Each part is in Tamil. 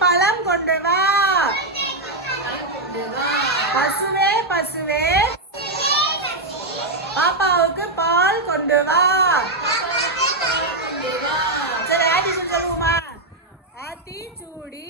பழம் கொண்டு வா. பசுவே பசுவே பாப்பாவுக்கு பால் கொண்டு வா. சரி ஆத்திச்சூடி சொல்லுவோமா? ஆத்திச்சூடி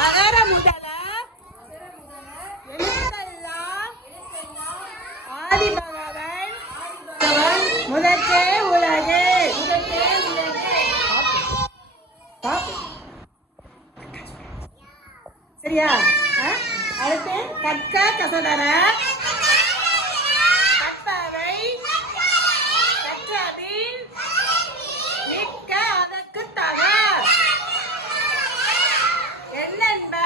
அகர முதல எழுத்தெல்லாம் ஆதிபகவன் முதற்றே உலகே. சரியா? அடுத்து கற்க கசடர கற்பவை கற்றபின் நிற்க அதற்கு தக. என்னென்ப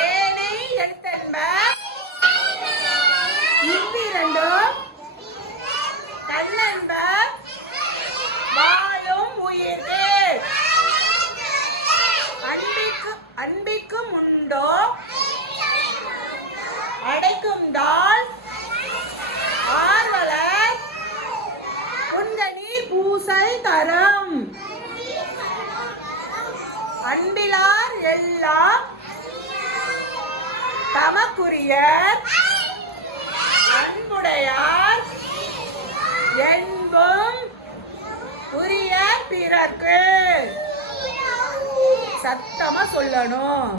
ஏனை எழுத்தென்ப இவ்விரண்டும் கண்ணென்ப வாழும் உயிர்வே. அன்பிக்கும் உண்டோ அடைக்கும் தாள் ஆர்வலர் புன்கநீர் பூசல் தரும். அன்பிலார் எல்லாம் தமக்குரியர் அன்புடையார் என்பும் உரிய பிறர்க்கு. சத்தமா சொல்லணும்.